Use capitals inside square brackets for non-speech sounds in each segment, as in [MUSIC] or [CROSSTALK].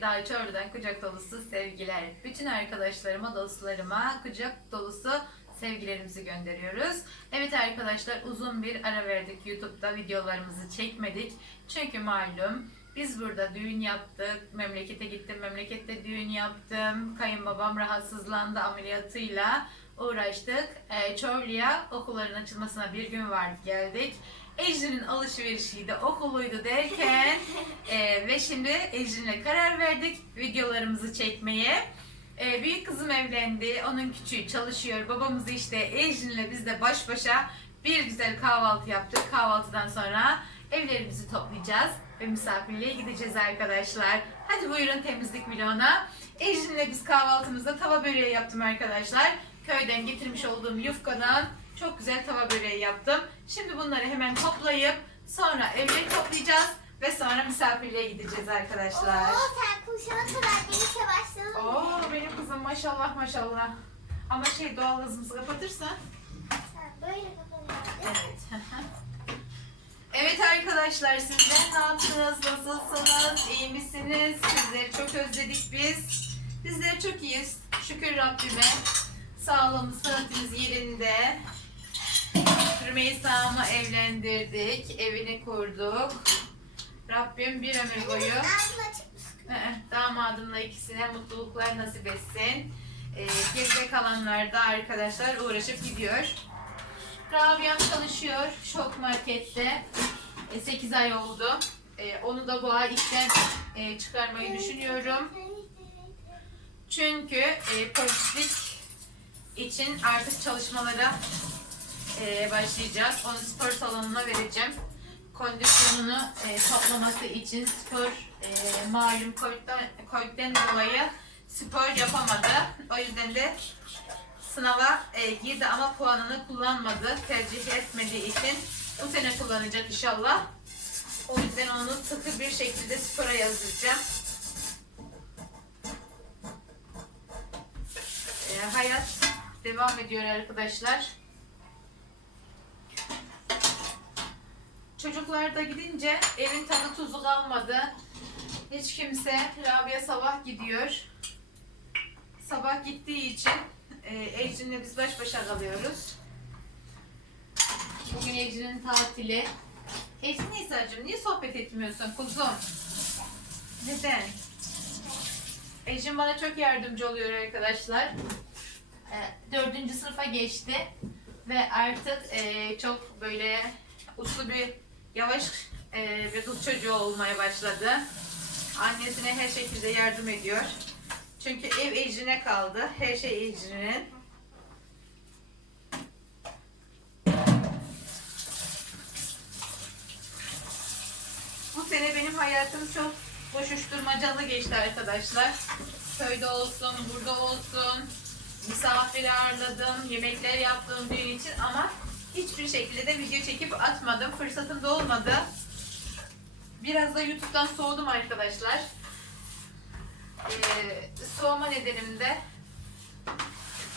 Tekirdağ Çorlu'dan kucak dolusu sevgiler. Bütün arkadaşlarıma, dostlarıma kucak dolusu sevgilerimizi gönderiyoruz. Evet arkadaşlar uzun bir ara verdik YouTube'da videolarımızı çekmedik. Çünkü malum biz burada düğün yaptık, memlekete gittim, memlekette düğün yaptım. Kayınbabam rahatsızlandı ameliyatıyla uğraştık. Ee, Çorlu'ya okulların açılmasına bir gün vardı geldik. Ecrin'in alışverişiydi, okuluydu derken [LAUGHS] e, ve şimdi Ecrin'le karar verdik videolarımızı çekmeye. E, büyük kızım evlendi, onun küçüğü çalışıyor. Babamız işte Ecrin'le biz de baş başa bir güzel kahvaltı yaptık. Kahvaltıdan sonra evlerimizi toplayacağız ve misafirliğe gideceğiz arkadaşlar. Hadi buyurun temizlik vloguna. Ecrin'le biz kahvaltımızda tava böreği yaptım arkadaşlar. Köyden getirmiş olduğum yufkadan çok güzel tava böreği yaptım. Şimdi bunları hemen toplayıp sonra evleri toplayacağız ve sonra misafirliğe gideceğiz arkadaşlar. Oo, sen konuşana kadar ben işe başladım. Oo benim kızım maşallah maşallah. Ama şey doğal hızımızı kapatırsan. Sen böyle kapanıyorsun. Evet. [LAUGHS] evet arkadaşlar sizler ne yaptınız? Nasılsınız? İyi misiniz? Sizleri çok özledik biz. Bizler çok iyiyiz. Şükür Rabbime. Sağlığımız, sıhhatimiz yerinde. Rümeysa'mı evlendirdik. Evini kurduk. Rabbim bir ömür boyu ee, Damadımla ikisine mutluluklar nasip etsin. Ee, geride kalanlar da arkadaşlar uğraşıp gidiyor. Rabia'm çalışıyor şok markette. 8 ay oldu. Ee, onu da bu ay işten e, çıkarmayı düşünüyorum. Çünkü e, polislik için artık çalışmalara başlayacak. Onu spor salonuna vereceğim. Kondisyonunu e, toplaması için spor e, malum Covid'den dolayı spor yapamadı. O yüzden de sınava e, girdi ama puanını kullanmadı. Tercih etmediği için bu sene kullanacak inşallah. O yüzden onu sıkı bir şekilde spora yazdıracağım. E, hayat devam ediyor arkadaşlar. Çocuklar da gidince evin tadı tuzu kalmadı. Hiç kimse Rabia sabah gidiyor. Sabah gittiği için e, Ecrin'le biz baş başa kalıyoruz. Bugün Ecrin'in tatili. Ecrin Nisa'cığım niye sohbet etmiyorsun kuzum? Neden? Ecrin bana çok yardımcı oluyor arkadaşlar. E, dördüncü sınıfa geçti. Ve artık e, çok böyle uslu bir yavaş e, bir kız çocuğu olmaya başladı. Annesine her şekilde yardım ediyor. Çünkü ev Ecrin'e kaldı. Her şey Ecrin'in. Bu sene benim hayatım çok koşuşturmacalı geçti arkadaşlar. Köyde olsun, burada olsun. Misafir ağırladım, yemekler yaptığım düğün için ama hiçbir şekilde de video çekip atmadım. Fırsatım da olmadı. Biraz da YouTube'dan soğudum arkadaşlar. Ee, soğuma nedenim de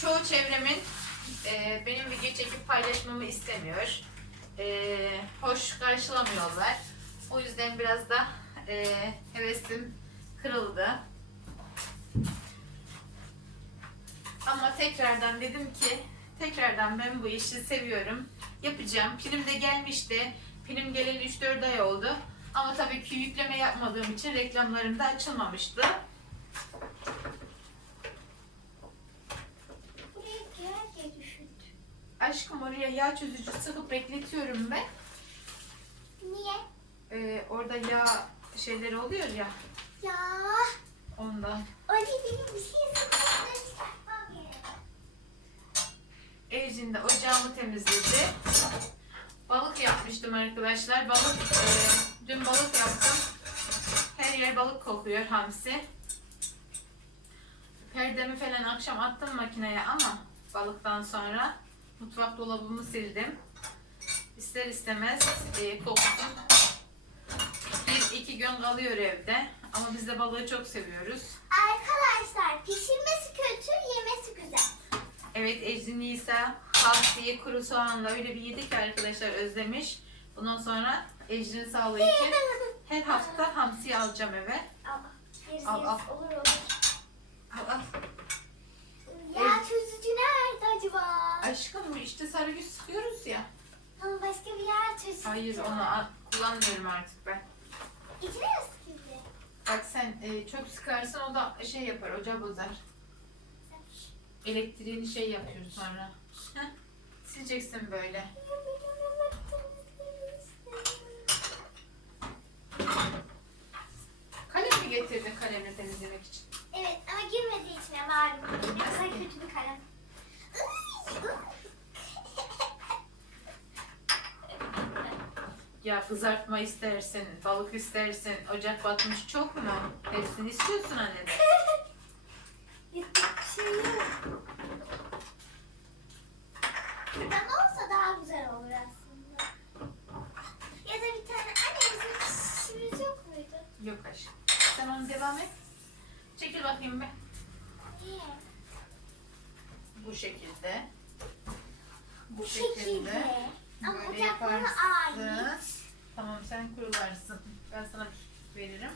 çoğu çevremin e, benim video çekip paylaşmamı istemiyor. Ee, hoş karşılamıyorlar. O yüzden biraz da e, hevesim kırıldı. Ama tekrardan dedim ki tekrardan ben bu işi seviyorum. Yapacağım. Pilim de gelmişti. Pilim geleli 3-4 ay oldu. Ama tabii ki yükleme yapmadığım için reklamlarım da açılmamıştı. Aşkım oraya yağ çözücü sıkıp bekletiyorum ben. Niye? Ee, orada yağ şeyleri oluyor ya Ya. ondan. Ali benim bir şey sıkıntı de ocağımı temizledi. Balık yapmıştım arkadaşlar. Balık, e, dün balık yaptım. Her yer balık kokuyor hamsi. Perdemi falan akşam attım makineye ama balıktan sonra mutfak dolabımı sildim. İster istemez e, kokusu bir iki gün kalıyor evde. Ama biz de balığı çok seviyoruz. Arkadaşlar pişirmesi kötü, yemesi güzel. Evet Ecrin Nisa hamsiyi kuru soğanla öyle bir yedik arkadaşlar özlemiş. Bundan sonra Ecrin sağlığı için her hafta hamsi alacağım eve. Al, al. Olur olur. Al, al. Ya çözücü nerede acaba? Aşkım işte sarı sıkıyoruz ya. Ama başka bir yer çözücü. Hayır onu al- kullanmıyorum artık ben. İçine mi sıkıldı? Bak sen e, çok sıkarsan o da şey yapar, ocağı bozar. Elektriğini şey yapıyor sonra. Heh. Sileceksin böyle. Kalem mi getirdin kalemle temizlemek için? Evet ama girmedi içine malum. Ne kadar kötü bir kalem. Ya kızartma istersin, balık istersin, ocak batmış çok mu? Hepsini istiyorsun anne de. Yapacak bir şey yok. Buradan olsa daha güzel olur aslında. Ya da bir tane anne bizim işimiz yok muydu? Yok aşkım. Sen onu devam et. Çekil bakayım bir. Niye? Bu şekilde. Bu, Bu şekilde. şekilde. Ama Böyle ocak bana yaparsın. ait. Tamam sen kurularsın. Ben sana veririm.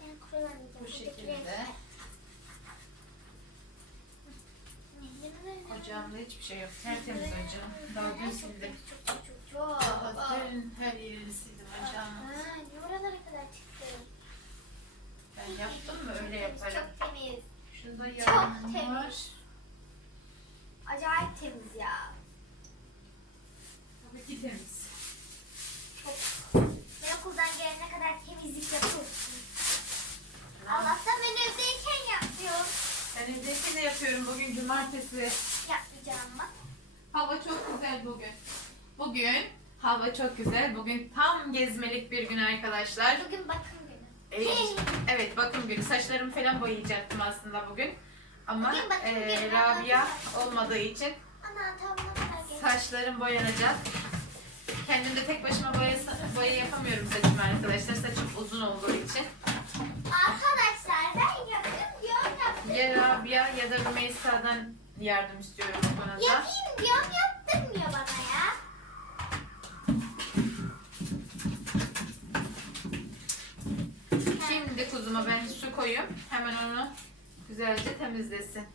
Ben kullanamayacağım. Bu Buradakileri- şekilde. Ocağımda hiçbir şey yok. Tertemiz ocağım. Daha dün sildim. Çok çok çok çok. Daha dün her yerini sildim ne oralara kadar çıktı? Ben yaptım mı öyle yaparım. Çok temiz. Şurada Çok yağım temiz. var. Acayip temiz ya. Tabii ki temiz. Çok. Ben okuldan gelene kadar temizlik yapıyorsun. Allah'tan ben evdeyken yapmıyorum. Evdeki de yapıyorum bugün cumartesi. Yapmayacağım bak. Hava çok güzel bugün. Bugün hava çok güzel. Bugün tam gezmelik bir gün arkadaşlar. Bugün bakım günü. Ee, evet bakım günü. Saçlarımı falan boyayacaktım aslında bugün. Ama Bugün bakım e, günü. Rabia olmadığı için Ana saçlarım boyanacak. Kendim de tek başıma boya, boya yapamıyorum saçımı arkadaşlar. Saçım uzun olduğu için. Arkadaşlar ben yaptım. Ya Rabia ya da Rümeysa'dan yardım istiyorum bu konuda. Yapayım diyorum yaptırmıyor bana ya. Şimdi kuzuma ben su koyayım. Hemen onu güzelce temizlesin.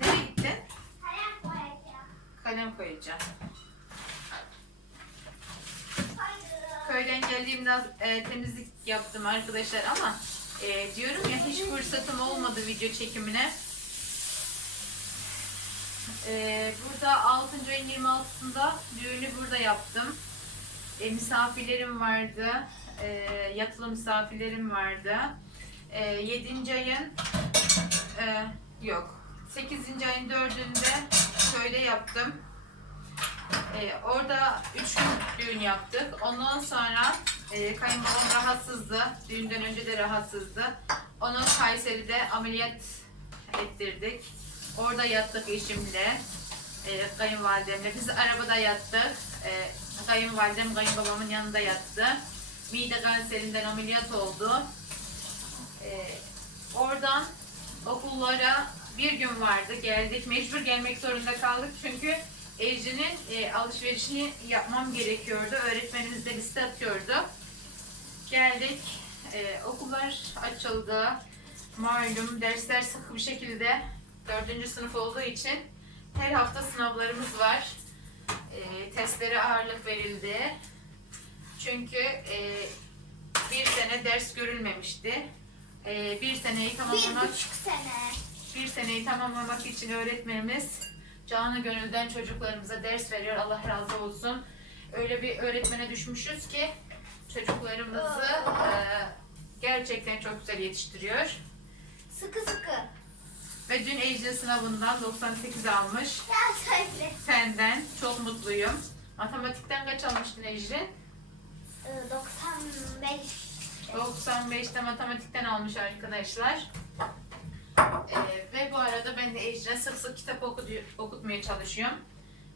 Nereye gittin? Kalem koyacağım. Kalem koyacağım. Köyden geldiğimde e, temizlik yaptım arkadaşlar ama e, diyorum ya hiç fırsatım olmadı video çekimine. E, burada 6. ayın 26'sında düğünü burada yaptım. E, misafirlerim vardı. E, yatılı misafirlerim vardı. E, 7. ayın e, yok 8. ayın 4'ünde köyde yaptım. Ee, orada üç gün düğün yaptık. Ondan sonra e, kayınbabam rahatsızdı. Düğünden önce de rahatsızdı. Onu Kayseri'de ameliyat ettirdik. Orada yattık eşimle, e, kayınvalidemle. Biz arabada yattık. E, kayınvalidem kayınbabamın yanında yattı. Mide kanserinden ameliyat oldu. E, oradan okullara bir gün vardı. Geldik. Mecbur gelmek zorunda kaldık. Çünkü Ecrin'in e, alışverişini yapmam gerekiyordu. Öğretmenimiz de liste atıyordu. Geldik. E, okullar açıldı. Malum dersler sıkı bir şekilde dördüncü sınıf olduğu için her hafta sınavlarımız var. E, testlere ağırlık verildi. Çünkü e, bir sene ders görülmemişti. E, bir seneyi Bir tamamlamak buçuk sene. bir seneyi tamamlamak için öğretmenimiz canı gönülden çocuklarımıza ders veriyor. Allah razı olsun. Öyle bir öğretmene düşmüşüz ki çocuklarımızı e, gerçekten çok güzel yetiştiriyor. Sıkı sıkı. Ve dün Ecrin sınavından 98 almış. Gel söyle. Senden çok mutluyum. Matematikten kaç almıştın? Ee, 95. 95'te matematikten almış arkadaşlar. Ee, ve bu arada ben de Ecrin'e sık sık kitap okutmaya çalışıyorum.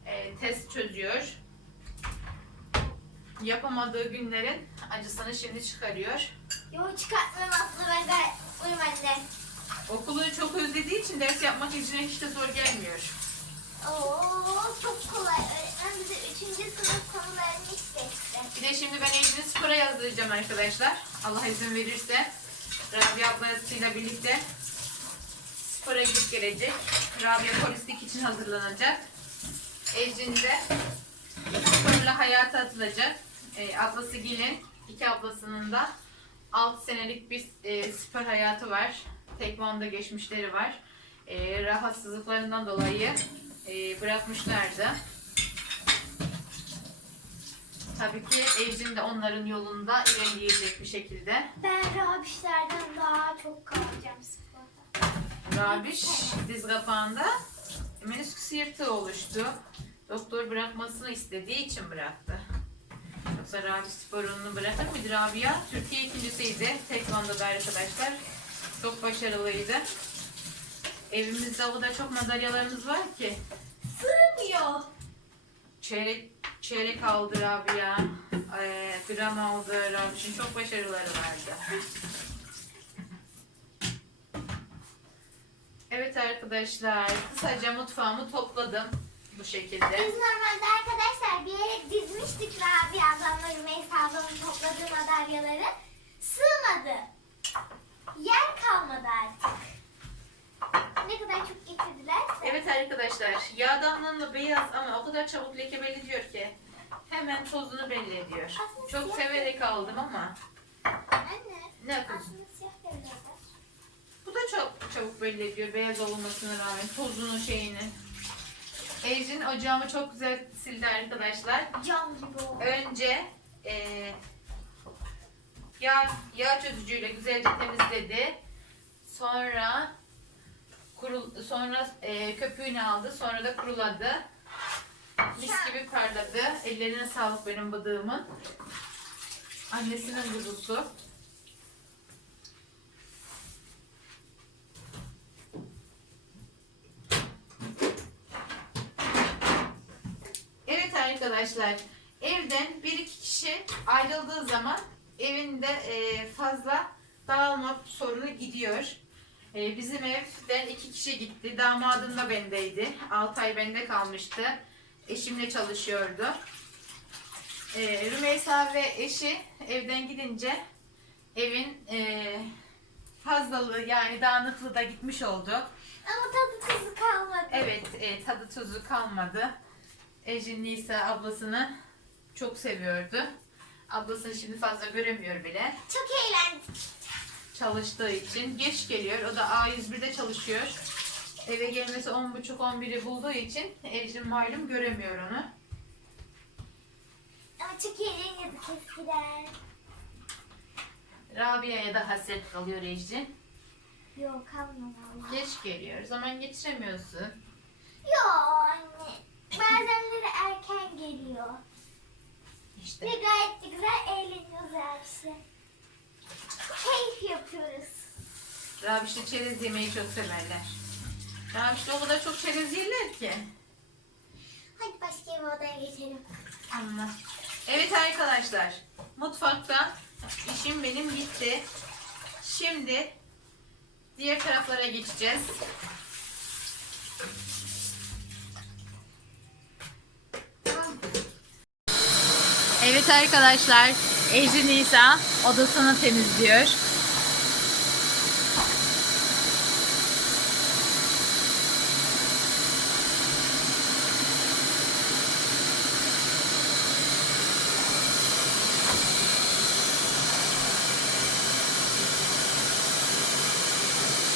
Ee, test çözüyor. Yapamadığı günlerin acısını şimdi çıkarıyor. Yo çıkartmıyorum aslında ben anne. Okulu çok özlediği için ders yapmak Ecrin'e hiç de zor gelmiyor. Oo çok kolay. Öğretmen bize 3. sınıf konularını hiç geçti. Bir de şimdi ben Ecrin'i spora yazdım. hazırlayacağım arkadaşlar. Allah izin verirse. Rabia ablasıyla birlikte spora gidip gelecek. Rabia polislik için hazırlanacak. Ecrin de sporla hayata atılacak. Ee, ablası Gil'in, iki ablasının da 6 senelik bir e, spor hayatı var. Tekvanda geçmişleri var. E, rahatsızlıklarından dolayı e, bırakmışlardı. Tabii ki Ecrin de onların yolunda ilerleyecek bir şekilde. Ben Rabişlerden daha çok kalacağım sporda. Rabiş diz kapağında menisküs yırtığı oluştu. Doktor bırakmasını istediği için bıraktı. Yoksa Rabiş sporunu bırakır mıydı? Rabia Türkiye ikincisiydi. Tekvando'da arkadaşlar. Çok başarılıydı. Evimizde o da çok madalyalarımız var ki. Sığmıyor. Çeyrek, çeyrek aldı Rabia. Ee, gram aldı. Rabiş'in çok başarıları vardı. Evet arkadaşlar, kısaca mutfağımı topladım bu şekilde. Biz normalde arkadaşlar bir yere dizmiştik Rabia ablamla Rümeysa ablamın topladığı madalyaları. Sığmadı. Yer kalmadı artık. Ne kadar çok getirdilerse. Evet arkadaşlar, yağ damlanma beyaz ama o kadar çabuk leke belli diyor ki hemen tozunu belli ediyor. Aslında Çok siyah severek aldım ama Anne. ne kızım? Aslında siyah devreler. Bu da çok çabuk belli ediyor beyaz olmasına rağmen tozunu şeyini. Ejin ocağımı çok güzel sildi arkadaşlar. Cam gibi oldu. Önce eee yağ, yağ çözücüyle güzelce temizledi. Sonra kurul, sonra eee, köpüğünü aldı. Sonra da kuruladı. Mis gibi parladı. Ellerine sağlık benim bıdığımın. Annesinin kuzusu. Evet arkadaşlar, evden bir iki kişi ayrıldığı zaman evinde e, fazla dağılma sorunu gidiyor. E, bizim evden iki kişi gitti. Damadım da bendeydi. 6 ay bende kalmıştı. Eşimle çalışıyordu. E, Rümeysa ve eşi evden gidince evin fazlalığı yani dağınıklığı da gitmiş oldu. Ama tadı tuzu kalmadı. Evet, tadı tuzu kalmadı. Ejin Nisa ablasını çok seviyordu. Ablasını şimdi fazla göremiyor bile. Çok eğlendik. Çalıştığı için geç geliyor. O da A101'de çalışıyor. Eve gelmesi 10.30-11'i bulduğu için Ejin malum göremiyor onu. Ama çok eğleniyorduk eskiden. Rabia'ya da hasret kalıyor Ejin. Yok kalmadı. Geç geliyor. Zaman geçiremiyorsun. Yok anne. Bazenleri erken geliyor. İşte. Ve gayet de güzel eğleniyoruz şey. Keyif yapıyoruz. Rabiş'te çerez yemeyi çok severler. Rabiş'te o kadar çok çerez yerler ki. Hadi başka bir odaya geçelim. Anla. Evet arkadaşlar. Mutfakta işim benim bitti. Şimdi diğer taraflara geçeceğiz. Evet arkadaşlar. Ece Nisa odasını temizliyor.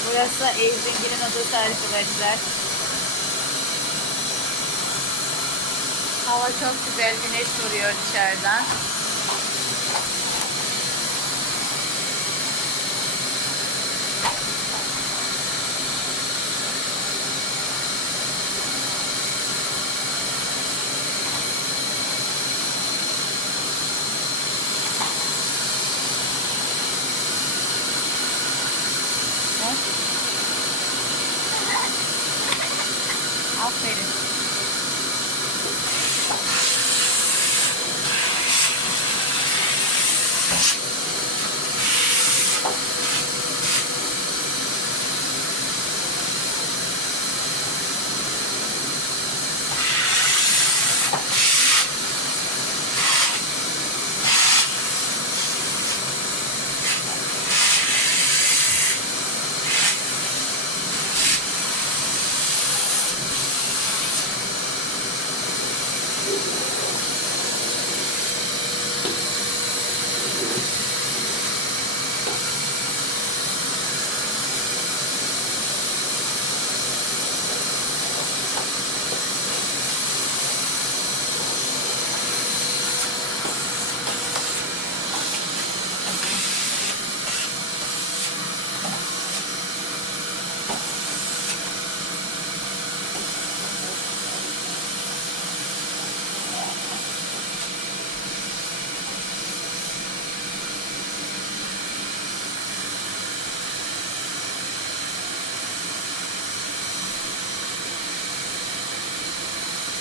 Burası Evzingil'in odası arkadaşlar. Hava çok güzel, güneş vuruyor dışarıdan. Aferin.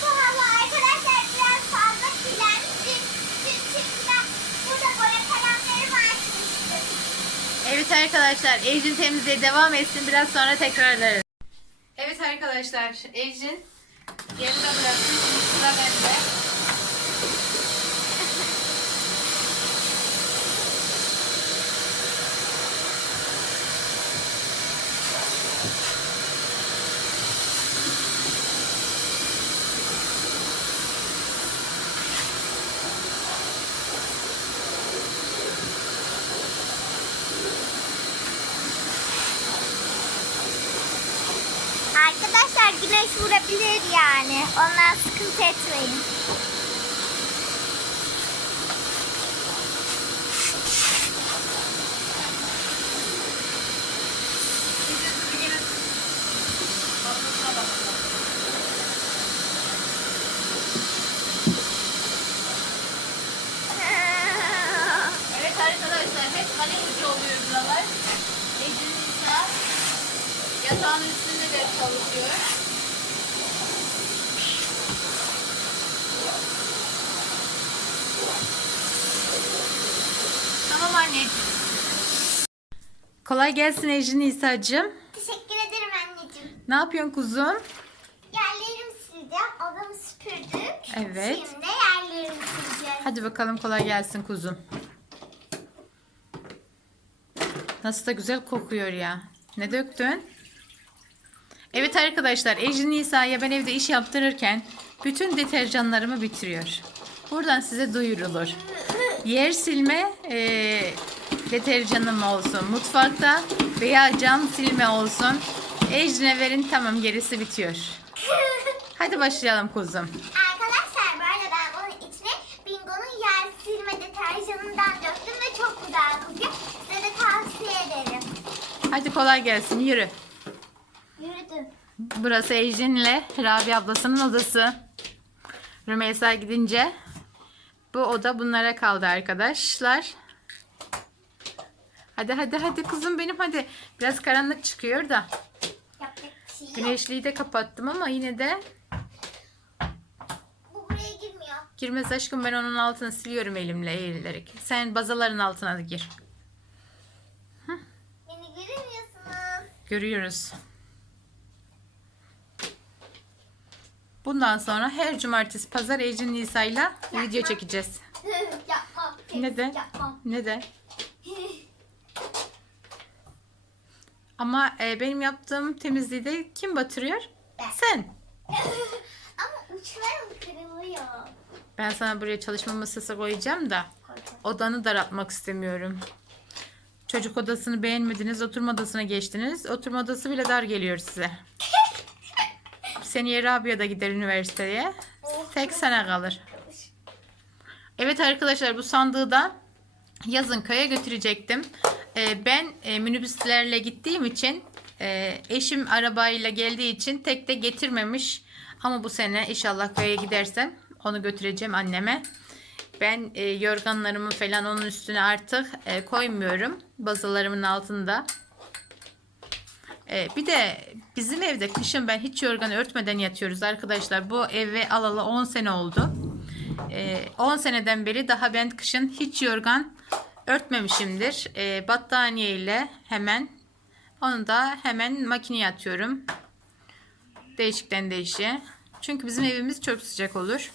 Bu hava arkadaşlar biraz fazla kirlenmiş. Çünkü ben burada boya kalemlerimi açmıştım. Evet arkadaşlar Ecin temizliğe devam etsin. Biraz sonra tekrarlarız. Evet arkadaşlar Ecin yerine bıraktı. Şimdi sıra bende. Arkadaşlar güneş vurabilir yani. Ondan sıkıntı etmeyin. Evet arkadaşlar hep kalem ucu oluyor buralar. Yatağın üstünde de çalışıyor. Anneciğim. Kolay gelsin Ecin İsa'cığım. Teşekkür ederim anneciğim. Ne yapıyorsun kuzum? Yerlerimi sileceğim. Odamı süpürdük. Evet. Şimdi yerlerimi sileceğiz. Hadi bakalım kolay gelsin kuzum. Nasıl da güzel kokuyor ya. Ne döktün? Evet arkadaşlar Ecrin Nisa'ya ben evde iş yaptırırken bütün deterjanlarımı bitiriyor. Buradan size duyurulur. Yer silme e, deterjanım olsun mutfakta veya cam silme olsun. Ecrin'e verin tamam gerisi bitiyor. [LAUGHS] Hadi başlayalım kuzum. Arkadaşlar arada ben bunun içine Bingo'nun yer silme deterjanından döktüm ve çok güzel kokuyor. Size de tavsiye ederim. Hadi kolay gelsin yürü. Yürüdüm. Burası Ejin'le Rabia ablasının odası. Rümeysa gidince bu oda bunlara kaldı arkadaşlar. Hadi hadi hadi kızım benim hadi. Biraz karanlık çıkıyor da. Şey. Güneşliği de kapattım ama yine de Bu buraya girmiyor. girmez aşkım ben onun altını siliyorum elimle eğilerek. Sen bazaların altına da gir. Beni göremiyorsunuz. Görüyoruz. Bundan sonra her cumartesi pazar Ejin Nisa'yla video çekeceğiz. yapmam. Neden? Yapmam. Neden? Ama e, benim yaptığım temizliği de kim batırıyor? Ben. Sen. [LAUGHS] Ama uçlarım kırılıyor. Ben sana buraya çalışma masası koyacağım da odanı daraltmak istemiyorum. Çocuk odasını beğenmediniz, oturma odasına geçtiniz. Oturma odası bile dar geliyor size. [LAUGHS] Seneye Rabia da gider üniversiteye. Tek sana kalır. Evet arkadaşlar bu sandığı da yazın köye götürecektim. Ee, ben e, minibüslerle gittiğim için e, eşim arabayla geldiği için tek de getirmemiş. Ama bu sene inşallah köye gidersem onu götüreceğim anneme. Ben e, yorganlarımı falan onun üstüne artık e, koymuyorum. Bazalarımın altında. E, bir de bizim evde kışın ben hiç yorganı örtmeden yatıyoruz arkadaşlar. Bu eve alalı 10 sene oldu. E, 10 seneden beri daha ben kışın hiç yorgan örtmemişimdir. E, battaniye ile hemen onu da hemen makineye atıyorum. Değişikten değişe. Çünkü bizim evimiz çok sıcak olur.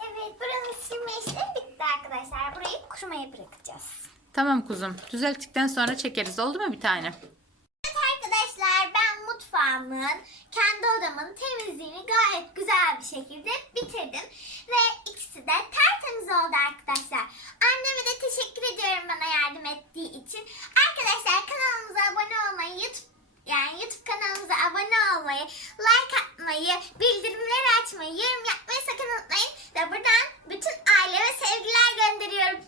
Evet buranın silme işlemi bitti arkadaşlar. Burayı kurumaya bırakacağız. Tamam kuzum. Düzelttikten sonra çekeriz. Oldu mu bir tane? Evet arkadaşlar ben mutfağımın, kendi odamın temizliğini gayet güzel bir şekilde bitirdim. Ve ikisi de tertemiz oldu arkadaşlar. Anneme de teşekkür ediyorum bana yardım ettiği için. Arkadaşlar kanalımıza abone olmayı, YouTube yani YouTube kanalımıza abone olmayı, like atmayı, bildirimleri açmayı, yorum yapmayı sakın unutmayın. Ve buradan bütün aile ve sevgiler gönderiyorum.